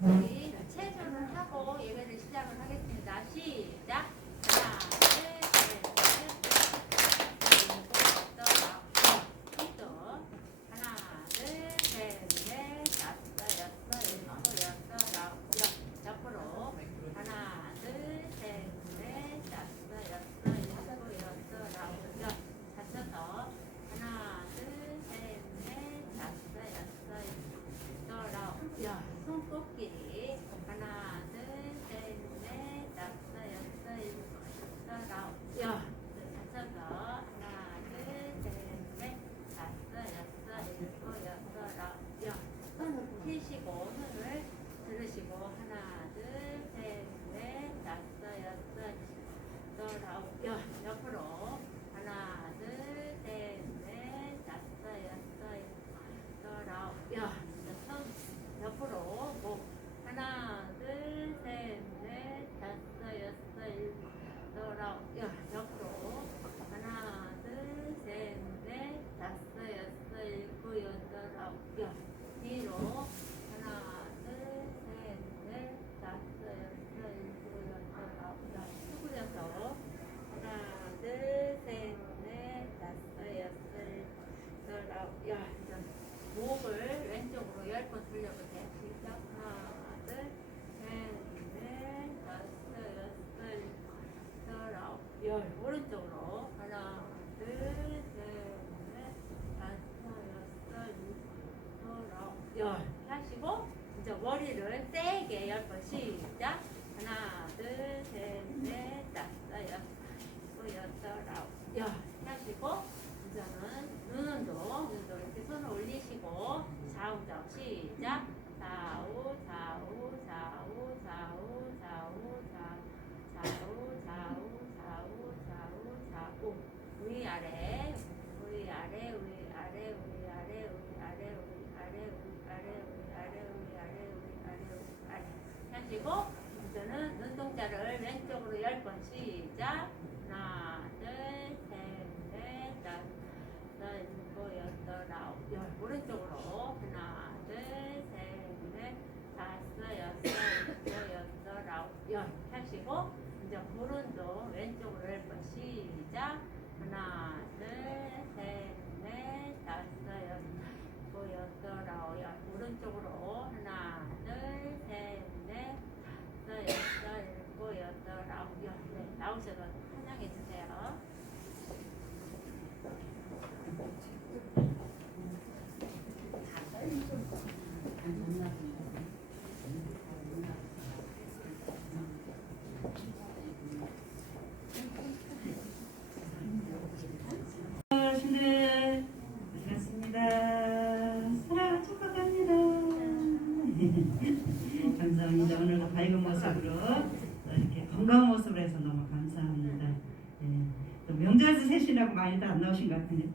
우리 체조를 하고 예배를 시작을 하겠습니다. 시작. 하나, 둘, 셋, 넷, 일곱, 하나, 둘, 셋, 넷, 다섯, 여섯, 일곱, 여덟, 아홉, 옆으로 하나, 둘, 셋, 넷, 다섯, 여섯, 일곱, 여덟, 아홉, 다섯 더. 하나, 둘, 셋, 넷, 다섯, 여섯, 일곱, 아홉, 손꼽기 하나, 둘, 셋, 넷, 다섯, 여섯, 일곱, 여덟, 아홉, 다섯 더. 하나, 둘, 셋, 넷, 다섯, 여섯, 일곱, 여덟, 아홉, 손을 펴시고 손을 들으시고 하나, 둘, 셋, 넷, 다섯, 여섯, 여덟, 아홉, 옆으로 하나, 둘, 셋, 넷, 다섯, 여섯, 일곱, 여덟, 아홉, 손 옆으로 목 하나, 둘, 셋, 넷, 다섯, 여섯, 일곱, 여덟, 아홉, 옆으로 하나, 둘, 셋, 넷, 다섯, 여섯, 일곱, 여덟, 아홉, 뒤로 하나, 둘, 셋, 넷, 다섯, 여섯, 일곱, 여덟, 아홉, 수그려서 하나, 둘, 셋, 넷, 다섯, 여섯, 일곱, 여덟, 아홉, 목을 왼쪽으로 10번 돌려보세요. 시작. 하나, 둘, 셋, 넷, 다섯, 여섯, 일곱, 여덟, 아홉, 오른쪽으로 하나, 둘, 셋, 넷, 다섯, 여섯, 일곱, 여덟, 아홉, 하시고 이제 머리를 세게 10번 시작. 하나, 둘, 셋, 넷, 다섯, 여섯, 일곱, 여덟, 아홉, 하시고 이제는 눈도 이렇게 손을 올리시고 좌우좌우 시작. 좌우 좌우 좌우 좌우 좌우 좌우 좌우 좌우 좌우 좌우 위아래 위아래 위아래 위아래 위아래 위아래 위아래 위아래 위아래 위아래 위아래 하시고 이제는 눈동자를 왼쪽으로 10번 시작. 하나, 둘, 셋, 넷, 다섯, 일곱, 여덟, 아홉, 오른쪽으로 하나, 둘, 셋, 넷, 다섯, 여섯, 일곱, 여덟, 아홉, 하시고 이제 오른쪽 왼쪽으로 10번 시작. 하나, 둘, 셋, 넷, 다섯, 여섯, 일곱, 여덟, 아홉, 오른쪽으로 하나, 둘, 셋, 넷, 다섯, 여섯, 일곱, 여덟, 아홉, 나오셔서 환영해 주세요. 어르신들 반갑습니다. 사랑하는 축복합니다. 감사합니다. 오늘도 밝은 모습으로 이렇게 건강한 모습으로 해서 너무 감사합니다. 또 명절 세시라고 많이도 안 나오신 것 같은데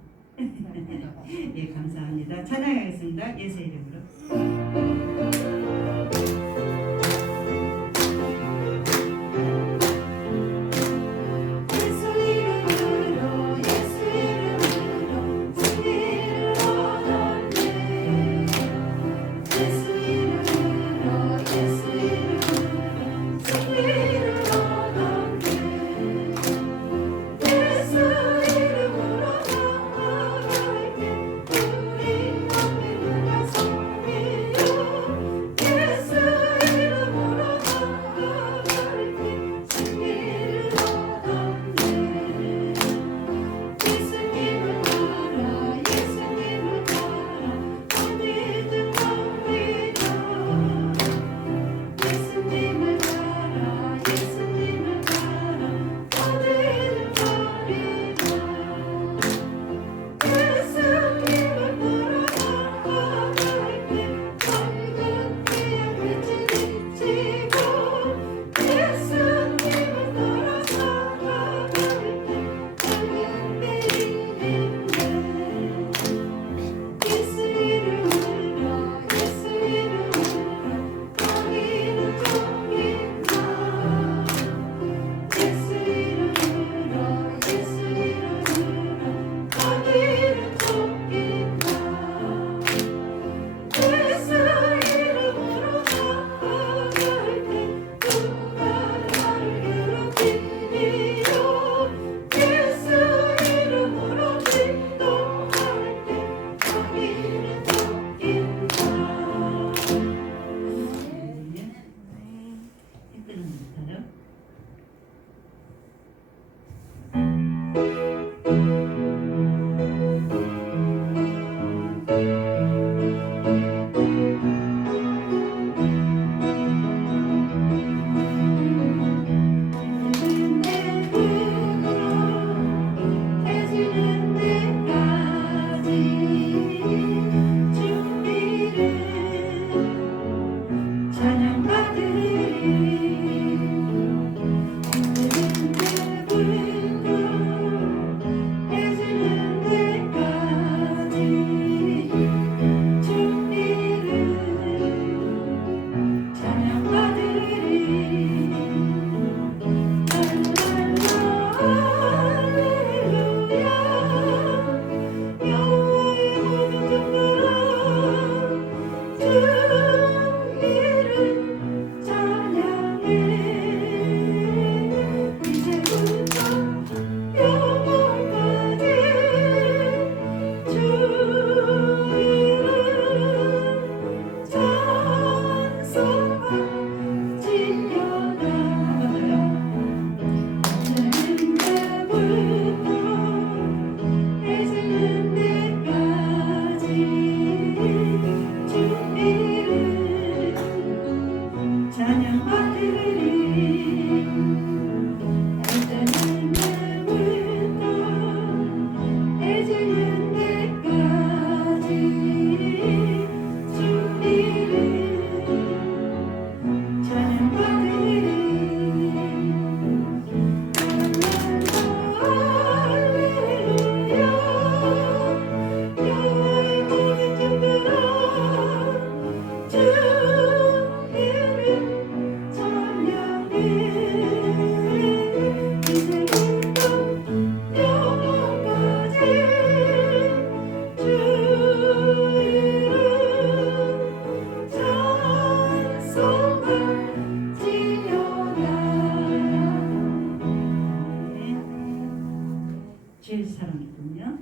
예, 감사합니다. 찬양하겠습니다. 예수의 이름으로. 우리 몸이 누가 성미요 제일 사랑이군요.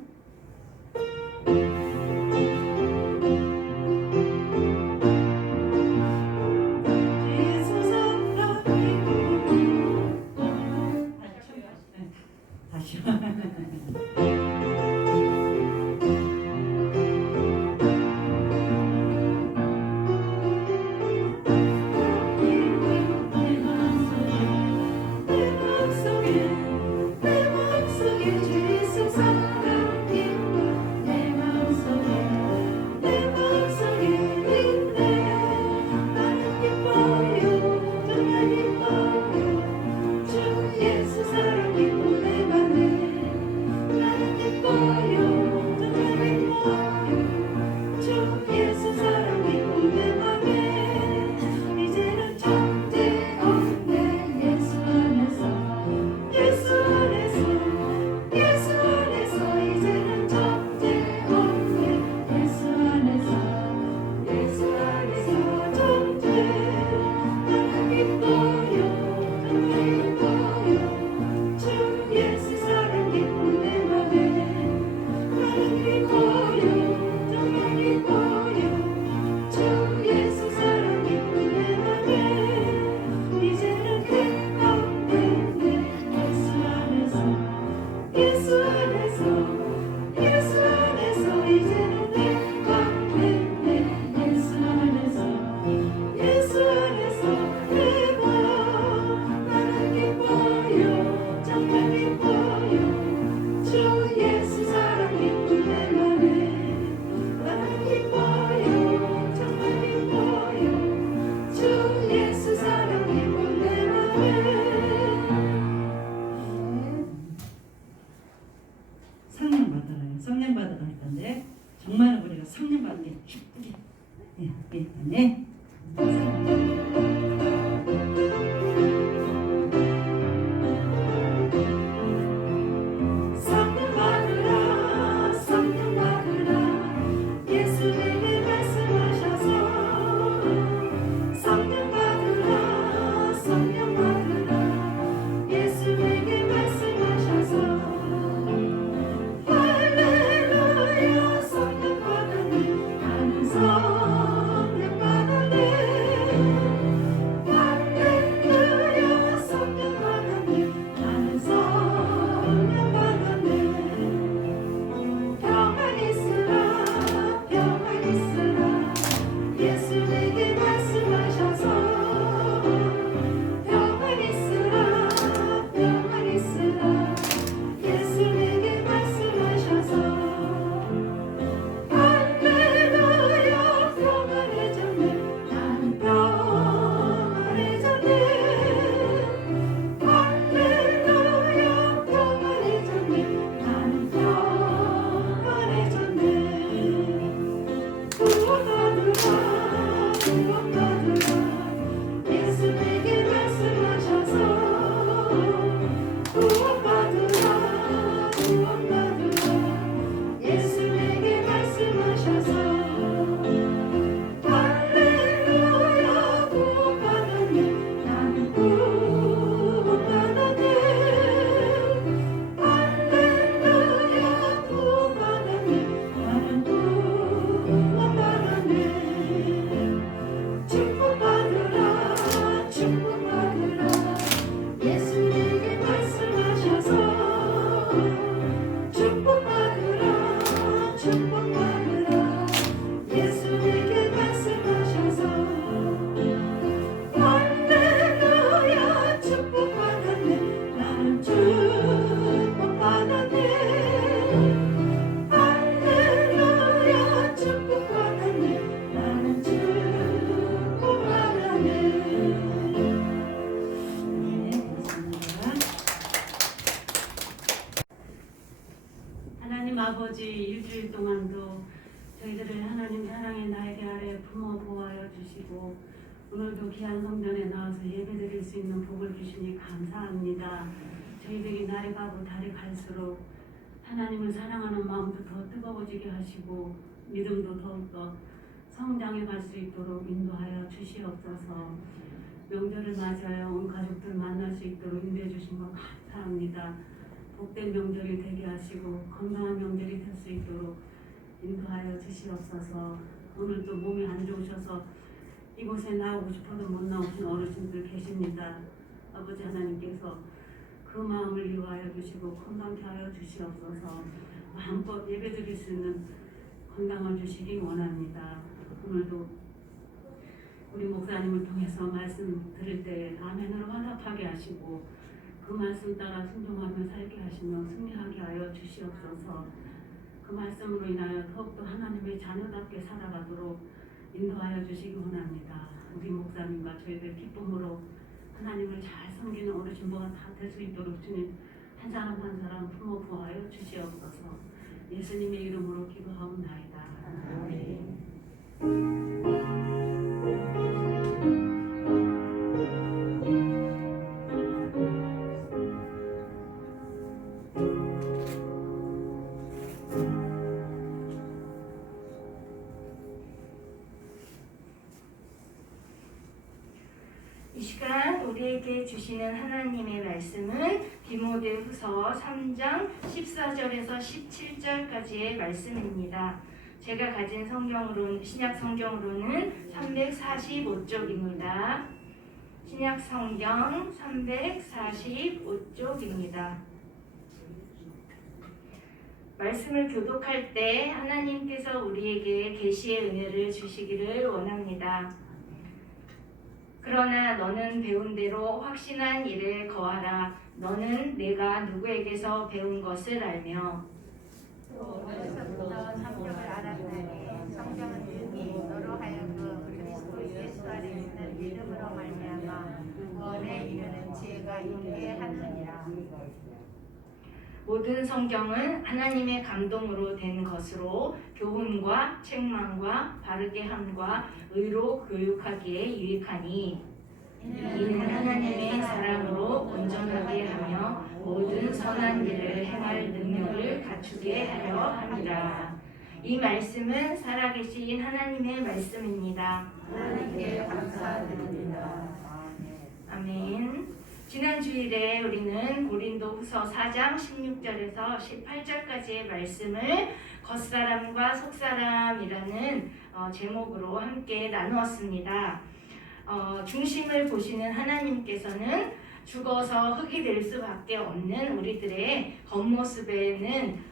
아버지 일주일 동안도 저희들을 하나님 사랑의 날개 아래 품어 보호하여 주시고 오늘도 귀한 성전에 나와서 예배드릴 수 있는 복을 주시니 감사합니다. 저희들이 날이 가고 달이 갈수록 하나님을 사랑하는 마음도 더 뜨거워지게 하시고 믿음도 더욱더 성장해 갈 수 있도록 인도하여 주시옵소서. 명절을 맞이하여 온 가족들 만날 수 있도록 인도해 주신 것 감사합니다. 복된 명절이 되게 하시고 건강한 명절이 될 수 있도록 인도하여 주시옵소서. 오늘도 몸이 안 좋으셔서 이곳에 나오고 싶어도 못 나오신 어르신들 계십니다. 아버지 하나님께서 그 마음을 이루하여 주시고 건강케 하여 주시옵소서. 마음껏 예배드릴 수 있는 건강을 주시기 원합니다. 오늘도 우리 목사님을 통해서 말씀 들을 때 아멘으로 화답하게 하시고 그 말씀 따라 순종하며 살게 하시며 승리하게 하여 주시옵소서. 그 말씀으로 인하여 더욱더 하나님의 자녀답게 살아가도록 인도하여 주시기 원합니다. 우리 목사님과 저희들 기쁨으로 하나님을 잘 섬기는 어르신보가 다 될 수 있도록 주님 한 사람 한 사람 품어 보호하여 주시옵소서. 예수님의 이름으로 기도하옵나이다. 아멘. 이 시간 우리에게 주시는 하나님의 말씀은 디모데후서 3장 14절에서 17절까지의 말씀입니다. 제가 가진 신약 성경으로는 345쪽입니다. 신약 성경 345쪽입니다. 말씀을 교독할 때 하나님께서 우리에게 계시의 은혜를 주시기를 원합니다. 그러나 너는 배운 대로 확신한 일에 거하라. 너는 내가 누구에게서 배운 것을 알며 또 어려서부터 성경을 알았나니 성경은 능히 너로 하여금 그리스도 예수 안에 있는 믿음으로 말미암아 구원에 이르는 지혜가 있게 하느니라. 모든 성경은 하나님의 감동으로 된 것으로 교훈과 책망과 바르게 함과 의로 교육하기에 유익하니 이는 하나님의 사랑으로 온전하게 하며 모든 선한 일을 행할 능력을 갖추게 하려 함이라. 이 말씀은 살아계신 하나님의 말씀입니다. 하나님께 감사드립니다. 아멘. 지난 주일에 우리는 고린도후서 4장 16절에서 18절까지의 말씀을 겉사람과 속사람이라는 제목으로 함께 나누었습니다. 중심을 보시는 하나님께서는 죽어서 흙이 될 수밖에 없는 우리들의 겉모습에는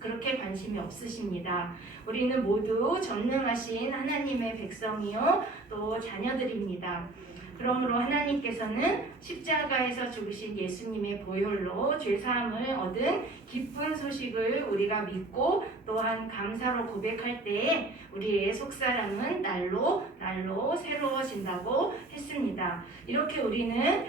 그렇게 관심이 없으십니다. 우리는 모두 전능하신 하나님의 백성이요 또 자녀들입니다. 그러므로 하나님께서는 십자가에서 죽으신 예수님의 보혈로 죄사함을 얻은 기쁜 소식을 우리가 믿고 또한 감사로 고백할 때에 우리의 속사람은 날로 새로워진다고 했습니다. 이렇게 우리는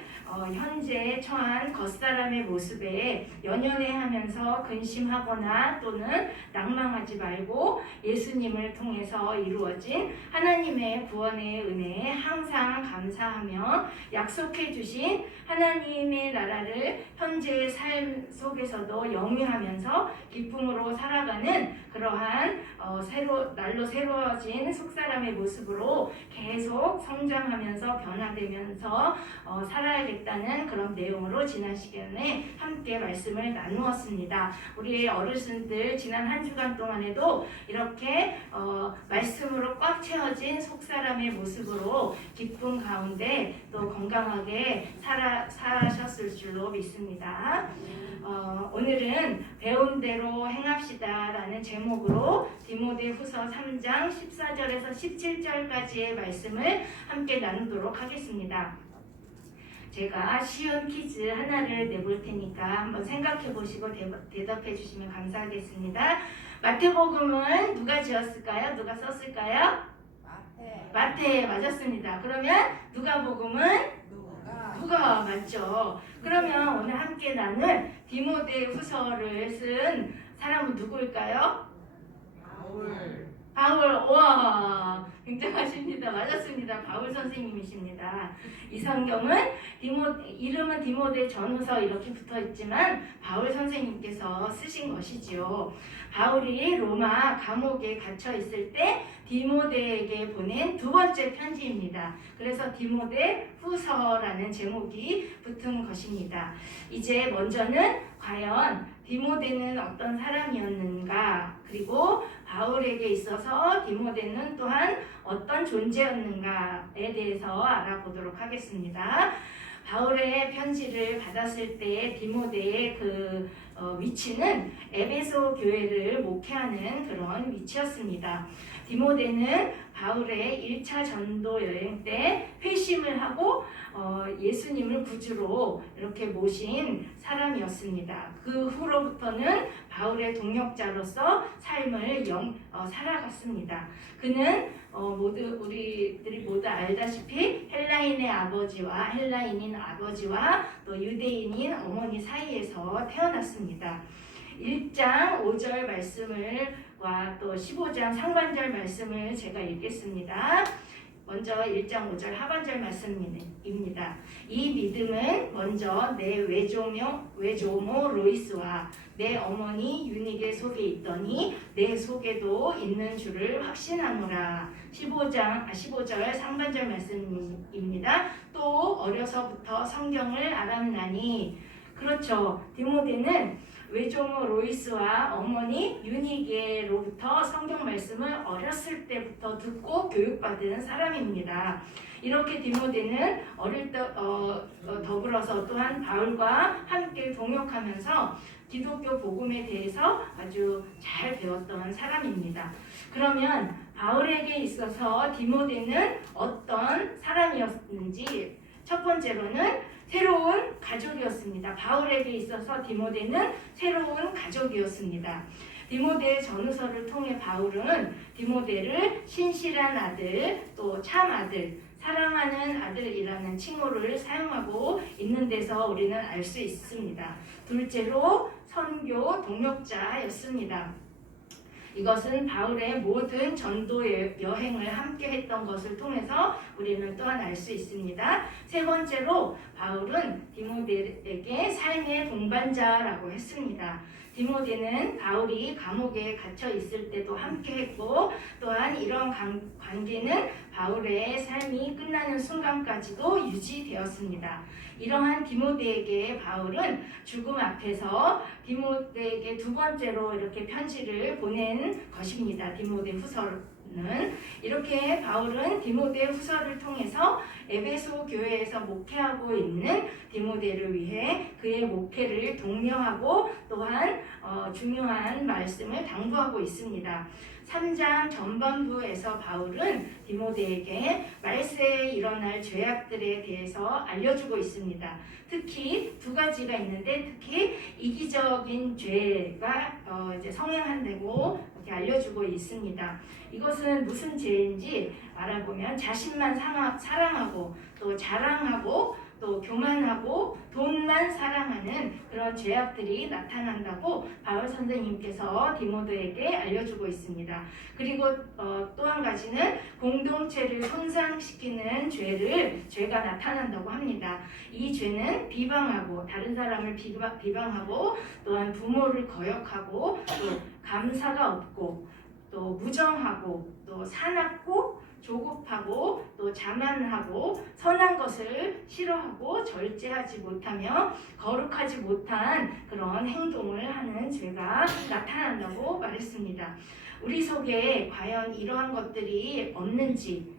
현재 처한 겉사람의 모습에 연연해하면서 근심하거나 또는 낭망하지 말고 예수님을 통해서 이루어진 하나님의 구원의 은혜에 항상 감사하며 약속해 주신 하나님의 나라를 현재의 삶 속에서도 영위하면서 기쁨으로 살아가는 그러한 날로 새로워진 속사람의 모습으로 계속 성장하면서 변화되면서 살아야겠다는 그런 내용으로 지난 시간에 함께 말씀을 나누었습니다. 우리의 어르신들 지난 한 주간 동안에도 이렇게 말씀으로 꽉 채워진 속사람의 모습으로 기쁨 가운데 또 건강하게 살아셨을 줄로 믿습니다. 오늘은 배운 대로 행합시다라는 제목으로 디모데후서 3장 14절에서 17절까지의 말씀을 함께 나누도록 하겠습니다. 제가 쉬운 퀴즈 하나를 내볼 테니까 한번 생각해 보시고 대답해 주시면 감사하겠습니다. 마태복음은 누가 지었을까요? 누가 썼을까요? 마태 맞았습니다. 그러면 누가복음은 누가 맞죠? 그러면 오늘 함께 나눌 디모데후서를 쓴 사람은 누구일까요? 바울. 와, 굉장하십니다. 맞았습니다. 바울 선생님이십니다. 이 성경은 이름은 디모데 전후서 이렇게 붙어 있지만 바울 선생님께서 쓰신 것이지요. 바울이 로마 감옥에 갇혀 있을 때 디모데에게 보낸 두 번째 편지입니다. 그래서 디모데 후서라는 제목이 붙은 것입니다. 이제 먼저는 과연 디모데는 어떤 사람이었는가, 그리고 바울에게 있어서 디모데는 또한 어떤 존재였는가에 대해서 알아보도록 하겠습니다. 바울의 편지를 받았을 때 디모데의 위치는 에베소 교회를 목회하는 그런 위치였습니다. 디모데는 바울의 1차 전도 여행 때 회심을 하고 예수님을 구주로 이렇게 모신 사람이었습니다. 그 후로부터는 바울의 동역자로서 삶을 살아갔습니다. 그는 우리들이 모두 알다시피 헬라인인 아버지와 또 유대인인 어머니 사이에서 태어났습니다. 1장 5절 말씀과 또 15장 상반절 말씀을 제가 읽겠습니다. 먼저 1장 5절 하반절 말씀입니다. 이 믿음은 먼저 내 외조모 로이스와 내 어머니 유니게 속에 있더니 내 속에도 있는 줄을 확신하노라. 15절 상반절 말씀입니다. 또 어려서부터 성경을 알았나니. 그렇죠. 디모데는 외조모 로이스와 어머니 유니게로부터 성경 말씀을 어렸을 때부터 듣고 교육받은 사람입니다. 이렇게 디모데는 어릴 때 더불어서 또한 바울과 함께 동역하면서 기독교 복음에 대해서 아주 잘 배웠던 사람입니다. 그러면 바울에게 있어서 디모데는 어떤 사람이었는지, 첫 번째로는 새로운 가족이었습니다. 바울에게 있어서 디모데는 새로운 가족이었습니다. 디모데 전후서를 통해 바울은 디모데를 신실한 아들, 또 참 아들, 사랑하는 아들이라는 칭호를 사용하고 있는 데서 우리는 알 수 있습니다. 둘째로 선교 동역자였습니다. 이것은 바울의 모든 전도 여행을 함께 했던 것을 통해서 우리는 또한 알 수 있습니다. 세 번째로 바울은 디모데에게 삶의 동반자라고 했습니다. 디모데는 바울이 감옥에 갇혀 있을 때도 함께 했고, 또한 이런 관계는 바울의 삶이 끝나는 순간까지도 유지되었습니다. 이러한 디모데에게 바울은 죽음 앞에서 디모데에게 두 번째로 이렇게 편지를 보낸 것입니다. 디모데 후서는 이렇게 바울은 디모데 후서를 통해서 에베소 교회에서 목회하고 있는 디모데를 위해 그의 목회를 독려하고 또한 중요한 말씀을 당부하고 있습니다. 3장 전반부에서 바울은 디모데에게 말세에 일어날 죄악들에 대해서 알려주고 있습니다. 특히 두 가지가 있는데, 특히 이기적인 죄가 이제 성행한다고 이렇게 알려주고 있습니다. 이것은 무슨 죄인지 알아보면 자신만 사랑하고 또 자랑하고 또 교만하고 돈만 사랑하는 그런 죄악들이 나타난다고 바울 선생님께서 디모데에게 알려주고 있습니다. 그리고 또 한 가지는 공동체를 손상시키는 죄가 나타난다고 합니다. 이 죄는 비방하고 다른 사람을 비방하고 또한 부모를 거역하고 또 감사가 없고 또 무정하고 또 사납고 조급하고 또 자만하고 선한 것을 싫어하고 절제하지 못하며 거룩하지 못한 그런 행동을 하는 죄가 나타난다고 말했습니다. 우리 속에 과연 이러한 것들이 없는지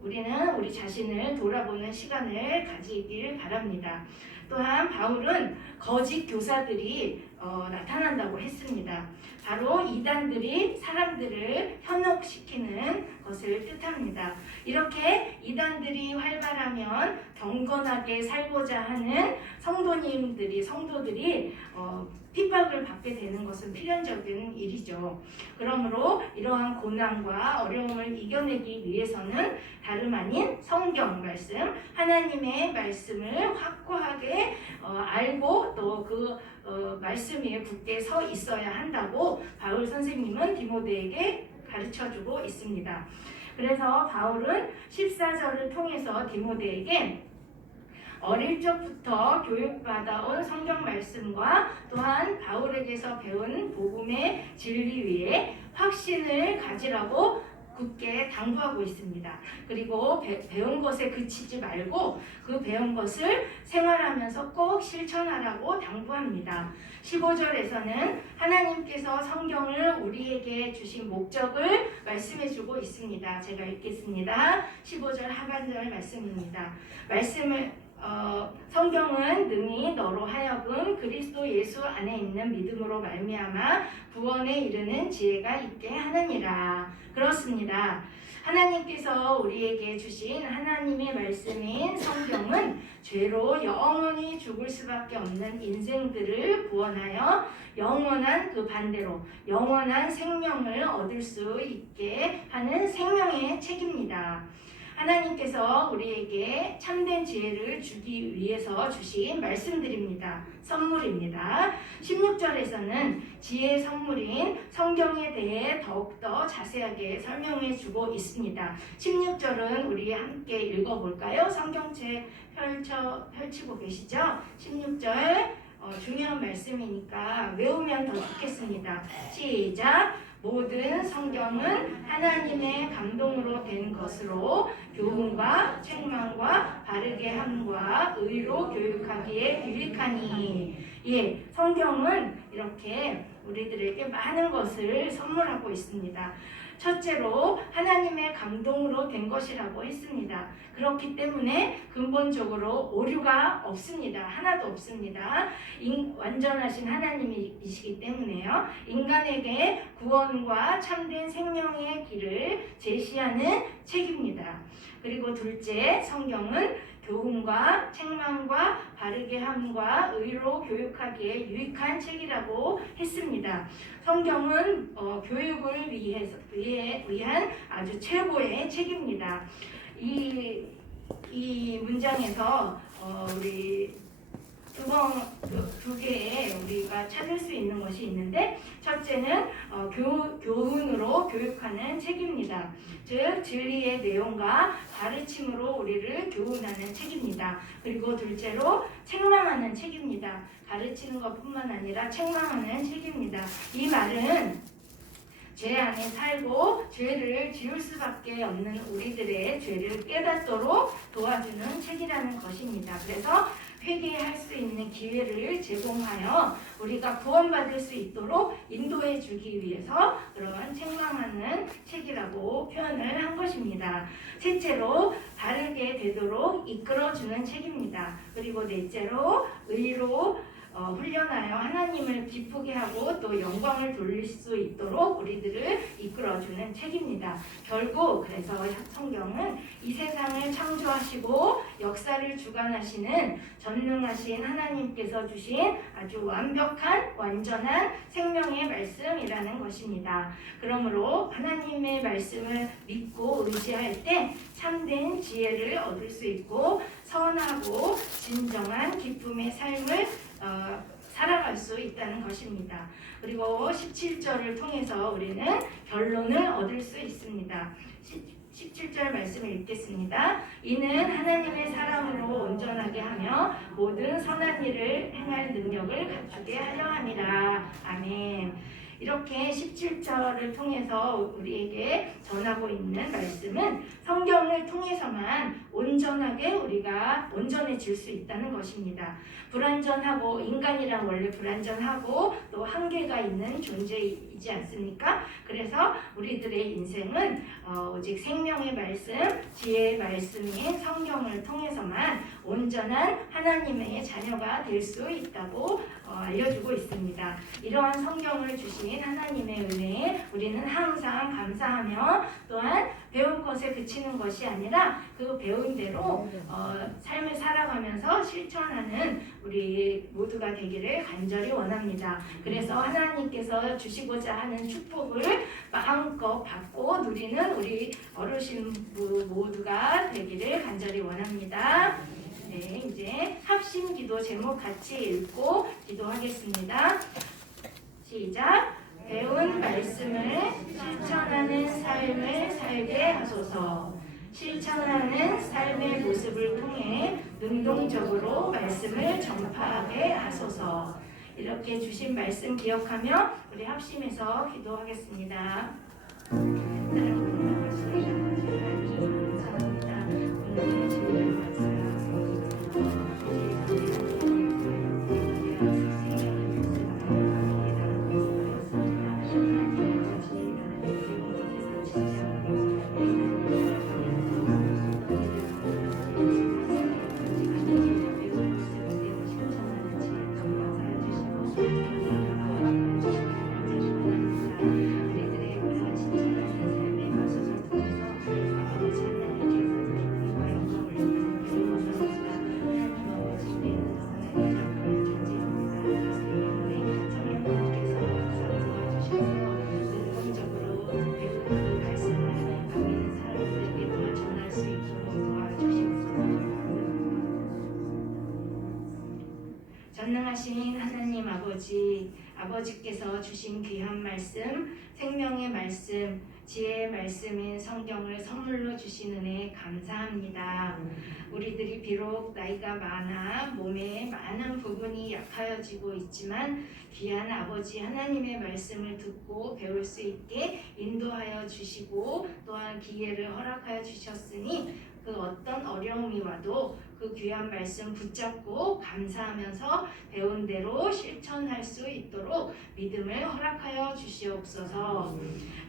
우리는 우리 자신을 돌아보는 시간을 가지길 바랍니다. 또한 바울은 거짓 교사들이 나타난다고 했습니다. 바로 이단들이 사람들을 현혹시키는 것을 뜻합니다. 이렇게 이단들이 활발하면 경건하게 살고자 하는 성도들이 핍박을 받게 되는 것은 필연적인 일이죠. 그러므로 이러한 고난과 어려움을 이겨내기 위해서는 다름 아닌 성경 말씀, 하나님의 말씀을 확고하게 알고 또 그 말씀 위에 굳게 서 있어야 한다고 바울 선생님은 디모데에게 가르쳐주고 있습니다. 그래서 바울은 14절을 통해서 디모데에게 어릴 적부터 교육받아온 성경 말씀과 또한 바울에게서 배운 복음의 진리 위에 확신을 가지라고 굳게 당부하고 있습니다. 그리고 배운 것에 그치지 말고 그 배운 것을 생활하면서 꼭 실천하라고 당부합니다. 15절에서는 하나님께서 성경을 우리에게 주신 목적을 말씀해주고 있습니다. 제가 읽겠습니다. 15절 하반절 말씀입니다. 성경은 능히 너로 하여금 그리스도 예수 안에 있는 믿음으로 말미암아 구원에 이르는 지혜가 있게 하느니라. 그렇습니다. 하나님께서 우리에게 주신 하나님의 말씀인 성경은 죄로 영원히 죽을 수밖에 없는 인생들을 구원하여 영원한 그 반대로 영원한 생명을 얻을 수 있게 하는 생명의 책입니다. 하나님께서 우리에게 참된 지혜를 주기 위해서 주신 말씀들입니다. 선물입니다. 16절에서는 지혜의 선물인 성경에 대해 더욱더 자세하게 설명해 주고 있습니다. 16절은 우리 함께 읽어볼까요? 성경책 펼치고 계시죠? 16절 중요한 말씀이니까 외우면 더 좋겠습니다. 시작! 모든 성경은 하나님의 감동으로 된 것으로 교훈과 책망과 바르게 함과 의로 교육하기에 유익하니. 예, 성경은 이렇게 우리들에게 많은 것을 선물하고 있습니다. 첫째로 하나님의 감동으로 된 것이라고 했습니다. 그렇기 때문에 근본적으로 오류가 없습니다. 하나도 없습니다. 완전하신 하나님이시기 때문에요. 인간에게 구원과 참된 생명의 길을 제시하는 책입니다. 그리고 둘째, 성경은 교훈과 책망과 바르게 함과 의로 교육하기에 유익한 책이라고 했습니다. 성경은 교육을 위한 아주 최고의 책입니다. 이 문장에서 우리 두 개의 우리가 찾을 수 있는 것이 있는데, 첫째는 교훈으로 교육하는 책입니다. 즉 진리의 내용과 가르침으로 우리를 교훈하는 책입니다. 그리고 둘째로 책망하는 책입니다. 가르치는 것뿐만 아니라 책망하는 책입니다. 이 말은 죄 안에 살고 죄를 지을 수밖에 없는 우리들의 죄를 깨닫도록 도와주는 책이라는 것입니다. 그래서 회개할 수 있는 기회를 제공하여 우리가 구원받을 수 있도록 인도해 주기 위해서 그러한 책망하는 책이라고 표현을 한 것입니다. 셋째로 바르게 되도록 이끌어주는 책입니다. 그리고 넷째로 의로 훈련하여 하나님을 기쁘게 하고 또 영광을 돌릴 수 있도록 우리들을 이끌어주는 책입니다. 결국 그래서 성경은 이 세상을 창조하시고 역사를 주관하시는 전능하신 하나님께서 주신 아주 완벽한 완전한 생명의 말씀이라는 것입니다. 그러므로 하나님의 말씀을 믿고 의지할 때 참된 지혜를 얻을 수 있고 선하고 진정한 기쁨의 삶을 살아갈 수 있다는 것입니다. 그리고 17절을 통해서 우리는 결론을 얻을 수 있습니다. 17절 말씀을 읽겠습니다. 이는 하나님의 사랑으로 온전하게 하며 모든 선한 일을 행할 능력을 갖추게 하려 함이라. 아멘. 이렇게 17절을 통해서 우리에게 전하고 있는 말씀은 성경을 통해서만 온전하게 우리가 온전해질 수 있다는 것입니다. 불완전하고 인간이란 원래 불완전하고 또 한계가 있는 존재이지 있지 않습니까? 그래서 우리들의 인생은 오직 생명의 말씀, 지혜의 말씀인 성경을 통해서만 온전한 하나님의 자녀가 될 수 있다고 알려주고 있습니다. 이러한 성경을 주신 하나님의 은혜에 우리는 항상 감사하며 또한 배운 것에 그치는 것이 아니라 그 배운 대로 삶을 살아가면서 실천하는 우리 모두가 되기를 간절히 원합니다. 그래서 하나님께서 주시고자 하는 축복을 마음껏 받고 누리는 우리 어르신부 모두가 되기를 간절히 원합니다. 네, 이제 합심 기도 제목 같이 읽고 기도하겠습니다. 시작. 배운 말씀을 실천하는 삶을 살게 하소서. 실천하는 삶의 모습을 통해 능동적으로 말씀을 전파하게 하소서. 이렇게 주신 말씀 기억하며 우리 합심해서 기도하겠습니다. 전능하신 하나님 아버지께서 주신 귀한 말씀, 생명의 말씀, 지혜의 말씀인 성경을 선물로 주신 은혜 감사합니다. 우리들이 비록 나이가 많아 몸에 많은 부분이 약하여지고 있지만 귀한 아버지 하나님의 말씀을 듣고 배울 수 있게 인도하여 주시고 또한 기회를 허락하여 주셨으니 그 어떤 어려움이 와도 그 귀한 말씀 붙잡고 감사하면서 배운 대로 실천할 수 있도록 믿음을 허락하여 주시옵소서.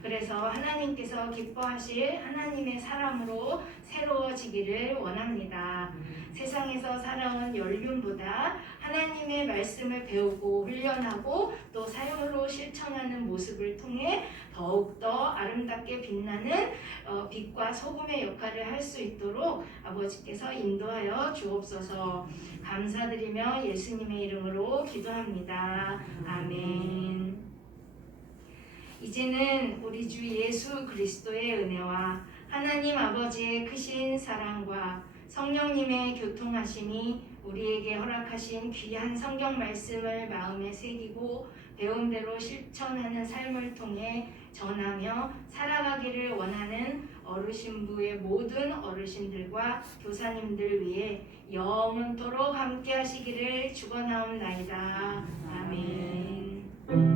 그래서 하나님께서 기뻐하실 하나님의 사람으로 새로워지기를 원합니다. 세상에서 살아온 연륜보다 하나님의 말씀을 배우고 훈련하고 또 삶으로 실천하는 모습을 통해 더욱더 아름답게 빛나는 빛과 소금의 역할을 할 수 있도록 아버지께서 인도하여 주옵소서. 감사드리며 예수님의 이름으로 기도합니다. 아멘. 이제는 우리 주 예수 그리스도의 은혜와 하나님 아버지의 크신 사랑과 성령님의 교통하심이 우리에게 허락하신 귀한 성경 말씀을 마음에 새기고 배운 대로 실천하는 삶을 통해 전하며 살아가기를 원하는 어르신부의 모든 어르신들과 교사님들 위해 영원토록 함께 하시기를 축원하옵나이다. 아멘.